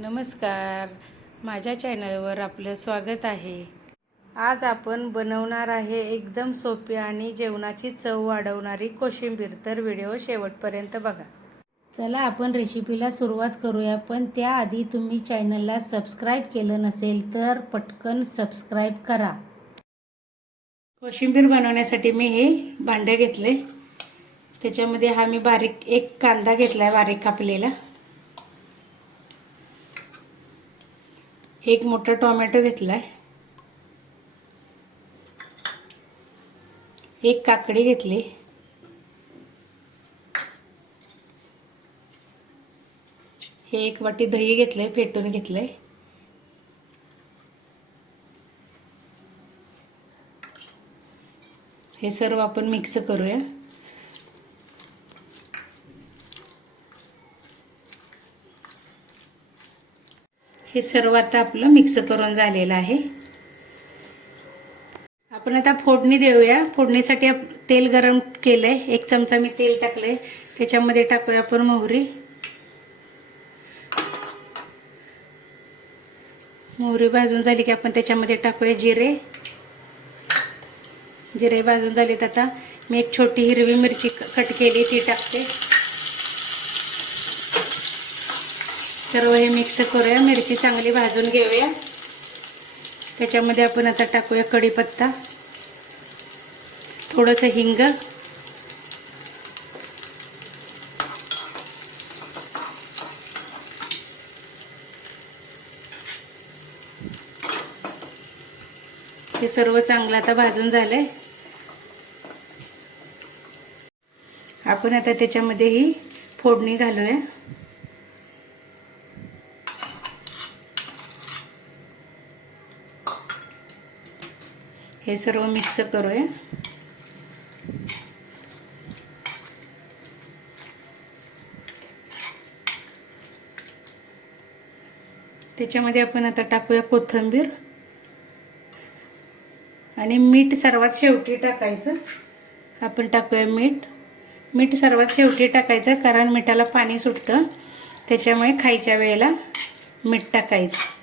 नमस्कार. माझ्या चॅनलवर आपलं स्वागत आहे. आज आपण बनवणार आहे एकदम सोपी आणि जेवणाची चव वाढवणारी कोशिंबीर. तर व्हिडिओ शेवटपर्यंत बघा. चला आपण रेसिपीला सुरुवात करूया पण त्याआधी तुम्ही चॅनलला सबस्क्राईब केलं नसेल तर पटकन सबस्क्राईब करा. कोशिंबीर बनवण्यासाठी मी हे भांडे घेतले. त्याच्यामध्ये हा मी बारीक एक कांदा घेतला आहे बारीक कापलेला. एक मोठा टोमॅटो घेतला आहे एक काकडी घेतली. हे एक वाटी दही घेतलं आहे फेटून घेतलं आहे हे सर्व आपण मिक्स करूया. हे सर्व आता आपलं मिक्स करून झालेलं आहे. आपण आता फोडणी देऊया. फोडणीसाठी आप तेल गरम केलंय. एक चमचा मी तेल टाकलंय. त्याच्यामध्ये टाकूया आपण मोहरी. मोहरी भाजून झाली की आपण त्याच्यामध्ये टाकूया जिरे. जिरे भाजून झालेत आता. मी एक छोटी हिरवी मिरची कट केली ती टाकते. सर्व हे मिक्स करूया. मिरची चांगली भाजून घेऊया. त्याच्यामध्ये आपण आता टाकूया कढीपत्ता. थोडंसं हिंग. हे सर्व चांगलं आता भाजून झालंय. आपण आता त्याच्यामध्ये ही फोडणी घालूया. हे सर्व मिक्स करूया. त्याच्यामध्ये आपण आता टाकूया कोथिंबीर. आणि मीठ सर्वात शेवटी टाकायचं. आपण टाकूया मीठ. मीठ सर्वात शेवटी टाकायचं कारण मिठाला पाणी सुटतं. त्याच्यामुळे खायच्या वेळेला मीठ टाकायचं.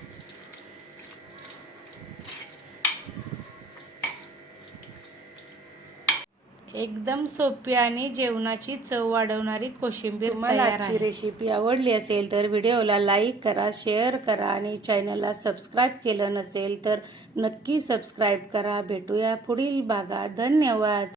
एकदम सोपी आणि जेवणाची चव वाढवणारी कोशिंबीर मला आजची रेसिपी आवडली असेल तर व्हिडिओला लाईक करा शेअर करा आणि चॅनलला सबस्क्राईब केलं नसेल तर नक्की सबस्क्राईब करा. भेटूया पुढील भागात. धन्यवाद.